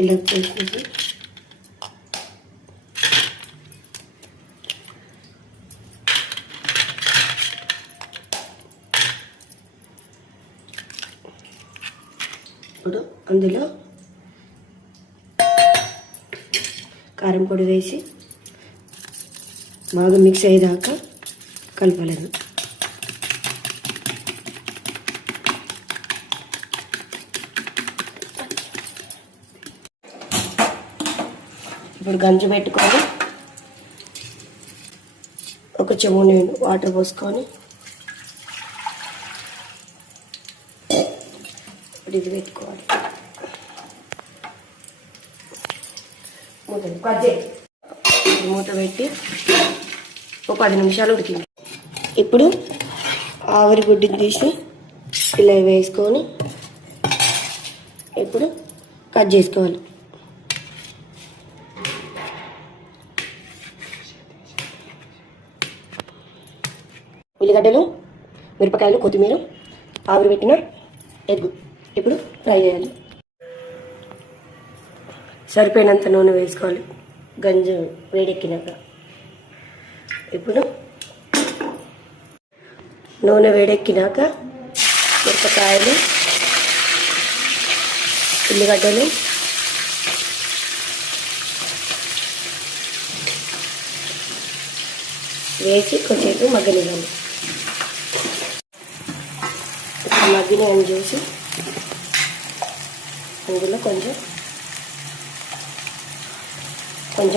ఇలా పోసేసి ఇప్పుడు అందులో కారం పొడి వేసి బాగా మిక్స్ అయ్యేదాకా కలపాలి. ఇప్పుడు గంజి పెట్టుకొని ఒక చెంబు నీళ్ళు వాటర్ పోసుకొని ఇప్పుడు ఇది పెట్టుకోవాలి. మూత పెట్టి ఒక 10 నిమిషాలు ఉడికింది. ఇప్పుడు ఆవిరి గుడ్డిని తీసి ఇలా వేసుకొని ఇప్పుడు కట్ చేసుకోవాలి. ఉల్లిగడ్డలు, మిరపకాయలు, కొత్తిమీర, ఆవిరి పెట్టిన ఎగ్ ఇప్పుడు ఫ్రై చేయాలి. సరిపోయినంత నూనె వేసుకోవాలి గంజి వేడెక్కినాక. ఇప్పుడు నూనె వేడెక్కినాక మిరపకాయలు, ఉల్లిగడ్డలు, వేసి కొంచెంసేపు మగ్గనివ్వాలి. ఇప్పుడు మగ్గిన చేసి అందులో కొంచెం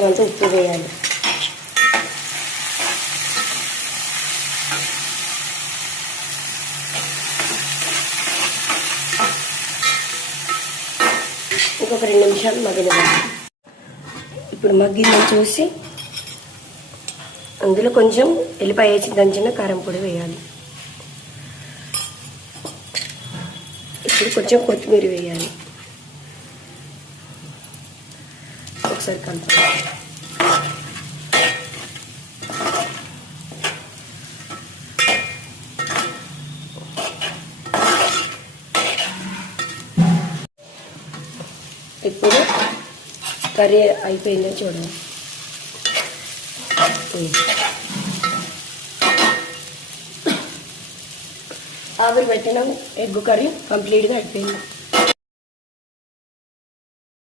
అంతా ఉప్పు వేయాలి. ఇంకొక 2 నిమిషాలు మగ్గనివ్వాలి. ఇప్పుడు మగ్గిందని చూసి అందులో కొంచెం ఎల్లిపాయ వేసి దంచిన కారం పొడి వేయాలి. ఇప్పుడు కొంచెం కొత్తిమీర వేయాలి. ఒకసారి కలపాలి. ఇప్పుడు కర్రీ అయిపోయిందో చూడండి. ఆవిరి పెట్టిన ఎగ్ కర్రీ కంప్లీట్గా అయిపోయింది.